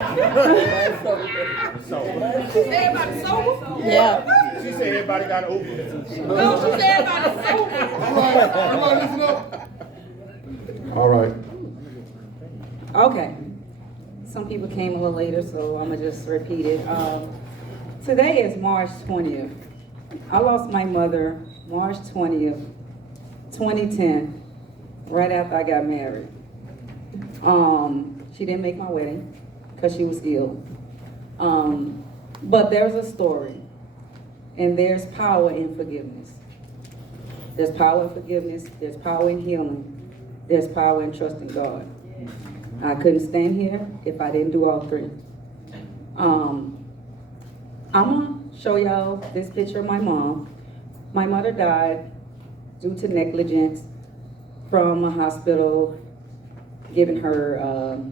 So, She said everybody sober? Yeah. she said everybody got over. No, she said everybody sober. Everybody listen up. All right. Okay. Some people came a little later, so I'm gonna just repeat it. Today is March 20th. I lost my mother March 20th, 2010, right after I got married. She didn't make my wedding because she was ill. But there's a story, and there's power in forgiveness. There's power in forgiveness, there's power in healing, there's power in trusting God. I couldn't stand here if I didn't do all three. I'm gonna show y'all this picture of my mom. My mother died due to negligence from a hospital giving her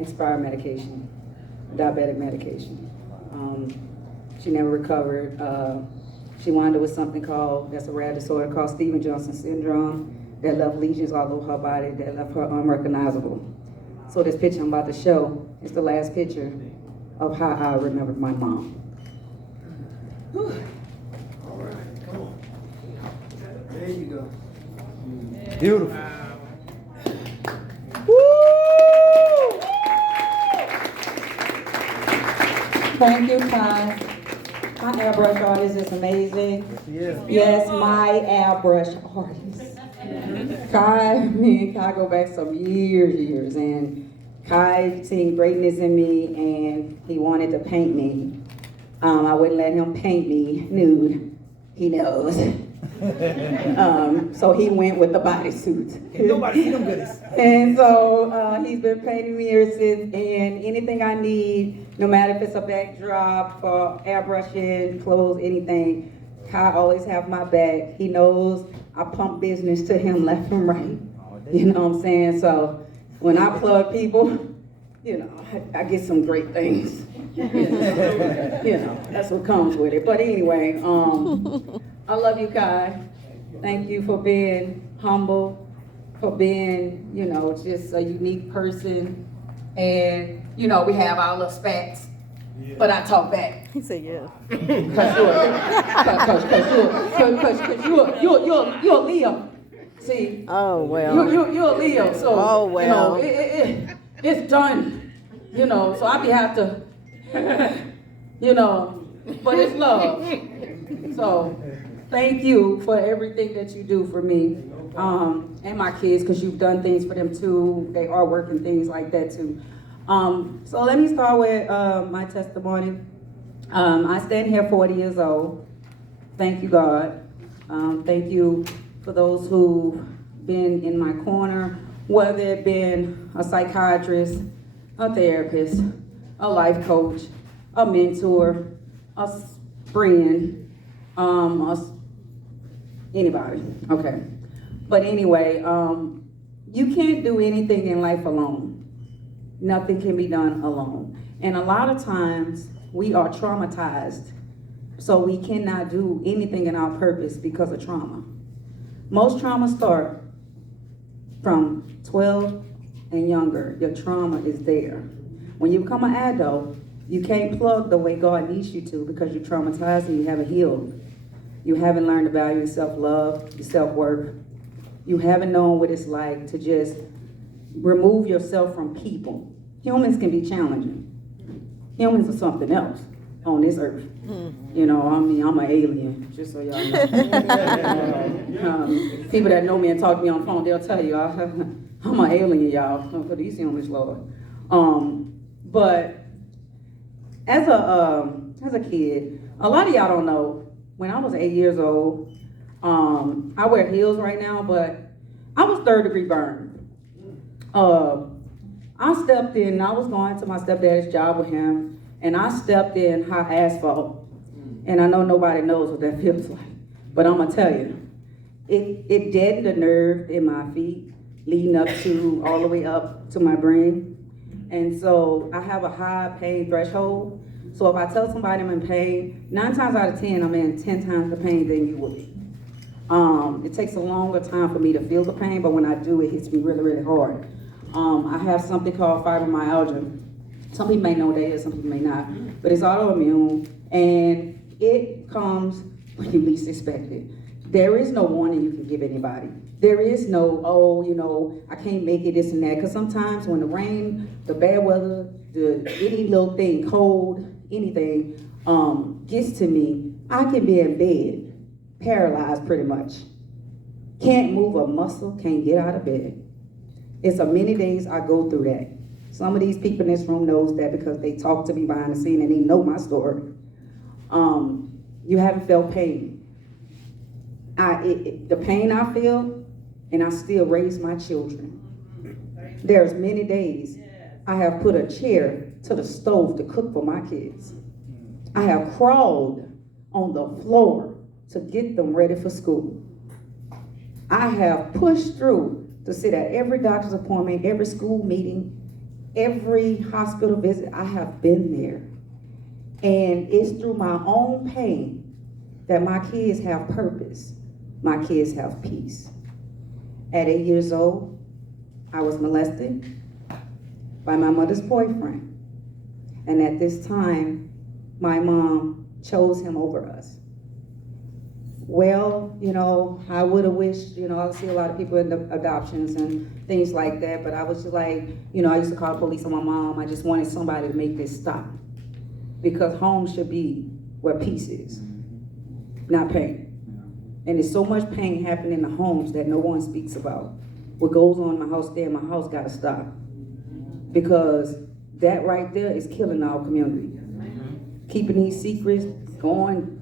expired medication, diabetic medication. She never recovered. She wound up with something called, that's a rare disorder called Stevens-Johnson syndrome, that left lesions all over her body that left her unrecognizable. So this picture I'm about to show is the last picture of how I remember my mom. All right. Come on. There you go. Beautiful. Thank you, Kai. My airbrush artist is amazing. Yes, my airbrush artist. Me and Kai go back some years, and Kai seen greatness in me, and he wanted to paint me. I wouldn't let him paint me nude. He knows. So he went with the bodysuit. Can nobody see them goodies? And so he's been painting me ever since, and anything I need, no matter if it's a backdrop for airbrushing, clothes, anything, Kai always have my back. He knows I pump business to him left and right. You know what I'm saying? So when I plug people, you know, I get some great things. You know, that's what comes with it. But anyway, I love you, Kai. Thank you for being humble, for being, you know, just a unique person. And, you know, we have our little spats, but I talk back. He said, yeah. Cause you're a Leo. See? Oh, well. You're a Leo, so, Oh, well. you know, it's done. You know, so I be have to, you know, but it's love. So, thank you for everything that you do for me, and my kids, because you've done things for them too. They are working things like that too. So let me start with my testimony. I stand here 40 years old. Thank you, God. Thank you for those who've been in my corner, whether it been a psychiatrist, a therapist, a life coach, a mentor, a friend, anybody, okay. But anyway, you can't do anything in life alone. Nothing can be done alone. And a lot of times we are traumatized, so we cannot do anything in our purpose because of trauma. Most trauma start from 12 and younger. Your trauma is there. When you become an adult, you can't plug the way God needs you to because you're traumatized and you haven't healed. You haven't learned to value your self-love, your self-worth. You haven't known what it's like to just remove yourself from people. Humans can be challenging. Humans are something else on this earth. You know, I mean, I'm an alien, just so y'all know. People that know me and talk to me on the phone, they'll tell you, I'm an alien, y'all, for these humans, Lord. But as a kid, a lot of y'all don't know, when I was 8 years old, I wear heels right now, but I was third-degree burned. I stepped in, I was going to my stepdad's job with him, and I stepped in hot asphalt, and I know nobody knows what that feels like, but I'm gonna tell you, it deadened the nerve in my feet, leading up to, all the way up to my brain, and so I have a high pain threshold. So if I tell somebody I'm in pain, 9 times out of 10, I'm in 10 times the pain than you would be. It takes a longer time for me to feel the pain, but when I do, it hits me really, really hard. I have something called fibromyalgia, Some people may know what that is, some people may not. But it's autoimmune, and it comes when you least expect it. There is no warning you can give anybody. There is no, oh, you know, I can't make it, this and that. Because sometimes when the rain, the bad weather, any little thing, cold, anything, gets to me, I can be in bed, paralyzed pretty much. Can't move a muscle, can't get out of bed. It's a many days I go through that. Some of these people in this room knows that because they talk to me behind the scene and they know my story. You haven't felt pain. The pain I feel, and I still raise my children. There's many days I have put a chair to the stove to cook for my kids. I have crawled on the floor to get them ready for school. I have pushed through to sit at every doctor's appointment, every school meeting, every hospital visit. I have been there. And it's through my own pain that my kids have purpose. My kids have peace. At 8 years old, I was molested by my mother's boyfriend. And at this time, my mom chose him over us. Well, you know, I would have wished, you know, I see a lot of people in the adoptions and things like that, but I was just like, you know, I used to call the police on my mom. I just wanted somebody to make this stop. Because home should be where peace is, not pain. And there's so much pain happening in the homes that no one speaks about. What goes on in my house there, my house gotta stop. Because that right there is killing our community. Keeping these secrets, going,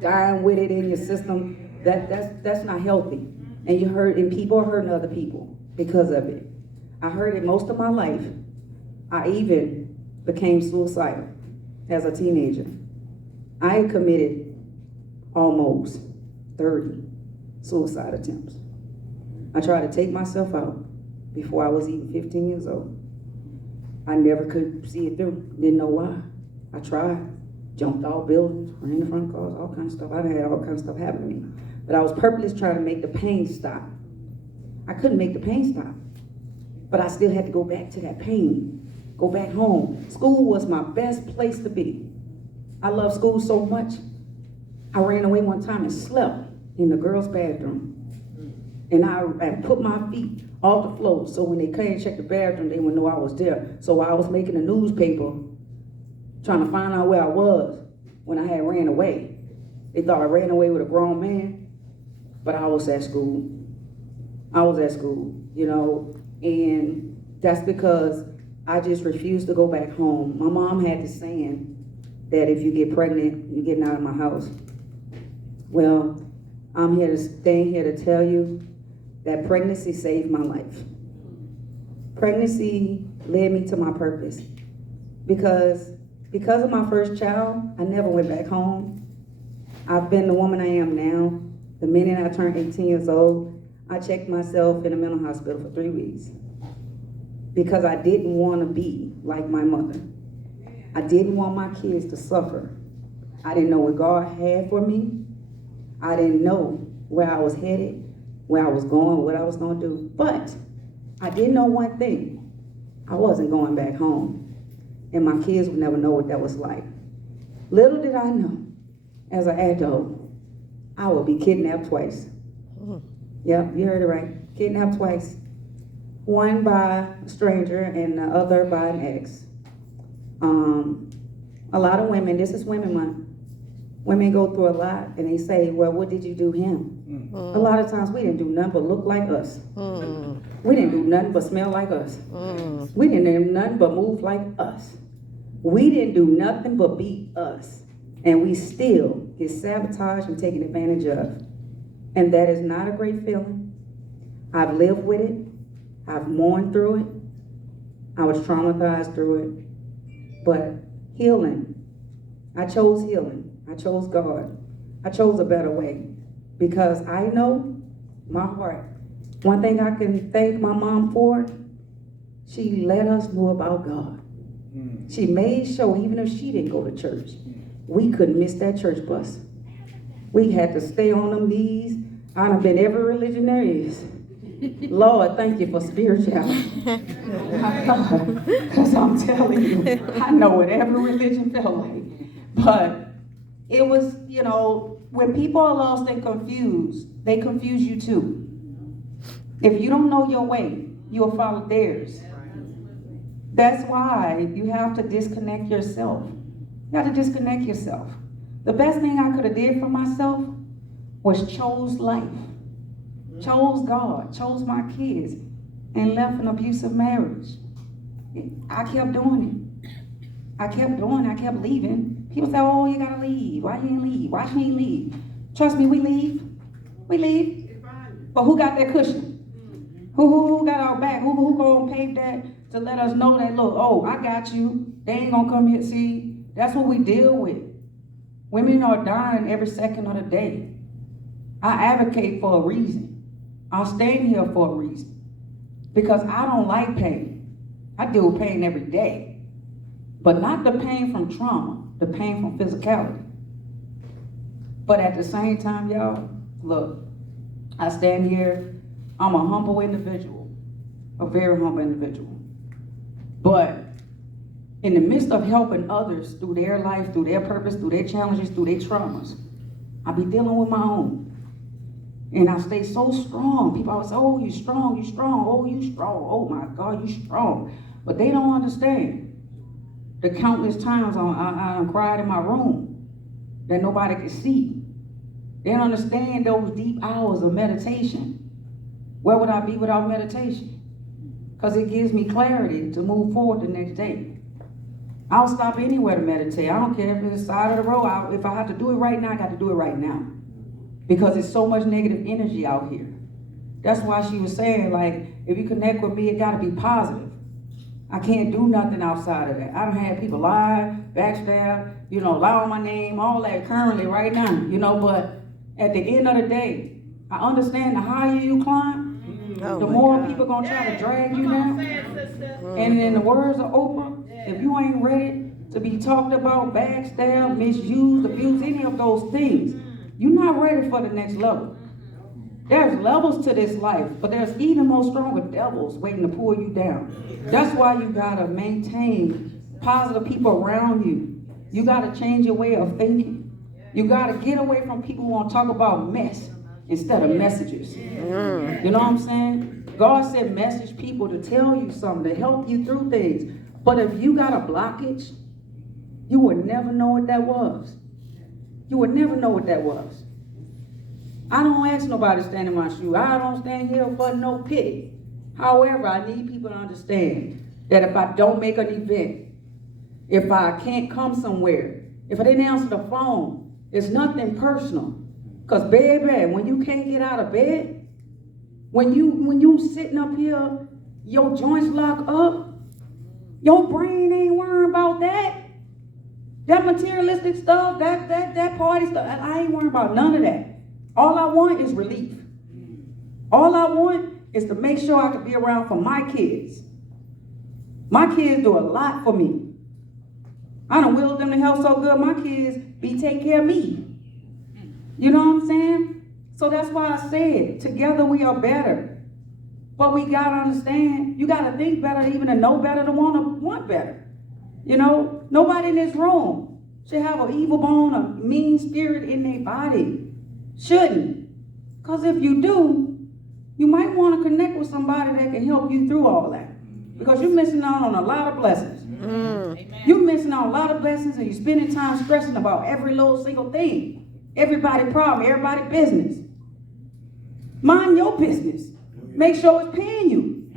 dying with it in your system, that's not healthy. And people are hurting other people because of it. I heard it most of my life. I even became suicidal as a teenager. I committed almost 30 suicide attempts. I tried to take myself out before I was even 15 years old. I never could see it through, didn't know why. I tried, jumped off buildings, ran in front of cars, all kinds of stuff. I had all kinds of stuff happen to me. But I was purposely trying to make the pain stop. I couldn't make the pain stop. But I still had to go back to that pain, go back home. School was my best place to be. I love school so much. I ran away one time and slept in the girls' bathroom. And I put my feet off the floor, so when they came and checked the bathroom, they would know I was there. So I was making a newspaper, trying to find out where I was when I had ran away. They thought I ran away with a grown man, but I was at school. I was at school, you know, and that's because I just refused to go back home. My mom had this saying that if you get pregnant, you're getting out of my house. Well, I'm staying here to tell you that pregnancy saved my life. Pregnancy led me to my purpose. Because of my first child, I never went back home. I've been the woman I am now. The minute I turned 18 years old, I checked myself in a mental hospital for 3 weeks. Because I didn't want to be like my mother. I didn't want my kids to suffer. I didn't know what God had for me. I didn't know where I was headed, where I was going, what I was going to do. But I did know one thing. I wasn't going back home. And my kids would never know what that was like. Little did I know, as an adult, I would be kidnapped twice. Yep, you heard it right. Kidnapped twice. One by a stranger and the other by an ex. A lot of women, this is Women Month. Women go through a lot and they say, well, what did you do him? A lot of times we didn't do nothing but look like us. We didn't do nothing but smell like us. We didn't do nothing but move like us. We didn't do nothing but be us. And we still get sabotaged and taken advantage of. And that is not a great feeling. I've lived with it. I've mourned through it. I was traumatized through it. But healing, I chose healing. I chose God. I chose a better way. Because I know my heart. One thing I can thank my mom for, she let us know about God. She made sure, even if she didn't go to church, we couldn't miss that church bus. We had to stay on them knees. I'd have been every religion there is. Lord, thank you for spirituality. Because I'm telling you, I know what every religion felt like. But it was, you know, when people are lost and confused, they confuse you too. If you don't know your way, you'll follow theirs. That's why you have to disconnect yourself. You have to disconnect yourself. The best thing I could have did for myself was chose life, chose God, chose my kids, and left an abusive marriage. I kept doing it. I kept leaving. People say, oh, you gotta leave. Why you ain't leave? Why she ain't leave? Trust me, we leave. We leave. But who got that cushion? Who got our back? Who gonna pay that to let us know that, look, oh, I got you. They ain't gonna come here. See, that's what we deal with. Women are dying every second of the day. I advocate for a reason. I stand here for a reason. Because I don't like pain. I deal with pain every day. But not the pain from trauma, the pain from physicality. But at the same time, y'all, look, I stand here, I'm a humble individual, a very humble individual. But in the midst of helping others through their life, through their purpose, through their challenges, through their traumas, I be dealing with my own. And I stay so strong. People always say, oh, you strong, oh, you strong. Oh my God, you strong. But they don't understand the countless times I cried in my room that nobody could see. They don't understand those deep hours of meditation. Where would I be without meditation? Because it gives me clarity to move forward the next day. I'll stop anywhere to meditate. I don't care if it's the side of the road. If I have to do it right now, I got to do it right now. Because there's so much negative energy out here. That's why she was saying, like, if you connect with me, it got to be positive. I can't do nothing outside of that. I've had people lie, backstab, lie on my name, all that currently right now, but at the end of the day, I understand the higher you climb, the more people gonna try to drag you down. And in the words of Oprah, if you ain't ready to be talked about, backstabbed, misused, abused, any of those things, you're not ready for the next level. There's levels to this life, but there's even more stronger devils waiting to pull you down. That's why you gotta maintain positive people around you. You gotta change your way of thinking. You gotta get away from people who want to talk about mess instead of messages. You know what I'm saying? God said message people to tell you something, to help you through things. But if you got a blockage, you would never know what that was. You would never know what that was. I don't ask nobody to stand in my shoe. I don't stand here for no pity. However, I need people to understand that if I don't make an event, if I can't come somewhere, if I didn't answer the phone, it's nothing personal. Because baby, when you can't get out of bed, when you sitting up here, your joints lock up, your brain ain't worrying about that. That materialistic stuff, that party stuff, I ain't worrying about none of that. All I want is relief. All I want is to make sure I can be around for my kids. My kids do a lot for me. I done willed them to health so good, my kids be taking care of me. You know what I'm saying? So that's why I said, together we are better. But we gotta understand, you gotta think better even to know better to want better. Nobody in this room should have an evil bone, a mean spirit in their body. Shouldn't. Because if you do, you might want to connect with somebody that can help you through all that. Because you're missing out on a lot of blessings. You're missing out on a lot of blessings and you're spending time stressing about every little single thing. Everybody's problem, everybody's business. Mind your business. Make sure it's paying you.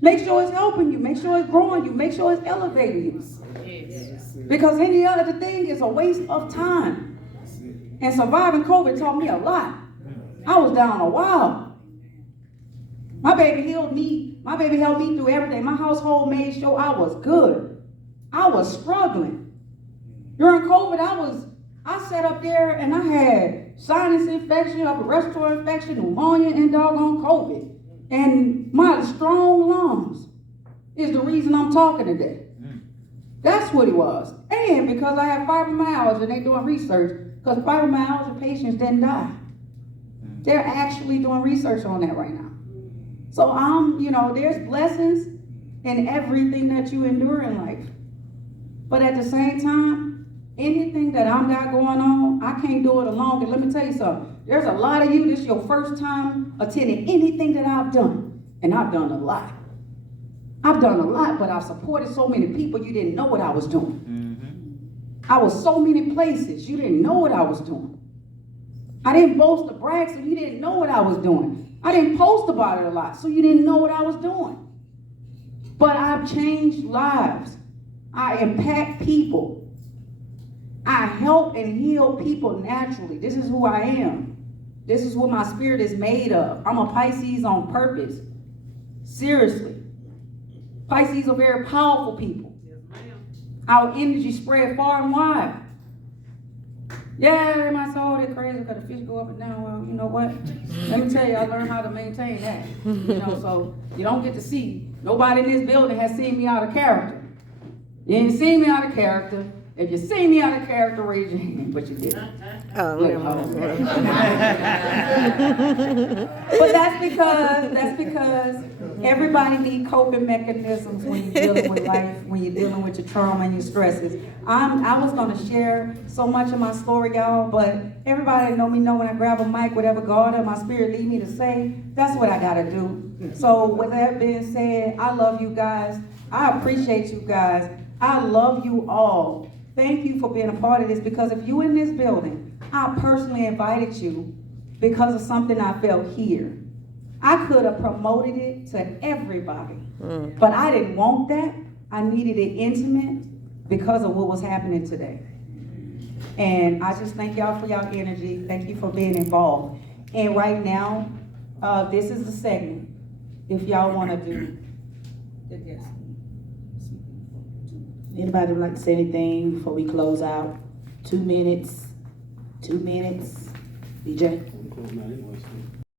Make sure it's helping you. Make sure it's growing you. Make sure it's elevating you. Because any other thing is a waste of time. And surviving COVID taught me a lot. I was down a while. My baby healed me. My baby helped me through everything. My household made sure I was good. I was struggling. During COVID, I sat up there and I had sinus infection, upper respiratory infection, pneumonia, and doggone COVID. And my strong lungs is the reason I'm talking today. That's what it was. And because I have fibromyalgia and they doing research, because fibromyalgia patients didn't die. They're actually doing research on that right now. So there's blessings in everything that you endure in life. But at the same time, anything that I've got going on, I can't do it alone. And let me tell you something. There's a lot of you, this is your first time attending anything that I've done. And I've done a lot. I've done a lot, but I've supported so many people, you didn't know what I was doing. I was so many places, you didn't know what I was doing. I didn't boast or brag, so you didn't know what I was doing. I didn't post about it a lot, so you didn't know what I was doing. But I've changed lives. I impact people. I help and heal people naturally. This is who I am. This is what my spirit is made of. I'm a Pisces on purpose. Seriously. Pisces are very powerful people. Our energy spread far and wide. Yeah, my soul, they're crazy because the fish go up and down. Well, you know what? Let me tell you, I learned how to maintain that. So you don't get to see. Nobody in this building has seen me out of character. You ain't seen me out of character. If you see me out of character, raise your hand, but you didn't. But that's because everybody needs coping mechanisms when you're dealing with life, when you're dealing with your trauma and your stresses. I was going to share so much of my story, y'all, but everybody that know me know when I grab a mic, whatever God or my spirit lead me to say, that's what I got to do. So with that being said, I love you guys. I appreciate you guys. I love you all. Thank you for being a part of this, because if you in this building, I personally invited you because of something I felt here. I could have promoted it to everybody, but I didn't want that. I needed it intimate because of what was happening today. And I just thank y'all for y'all energy. Thank you for being involved. And right now, this is the segment. If y'all want to do this. Anybody would like to say anything before we close out? 2 minutes. 2 minutes. DJ?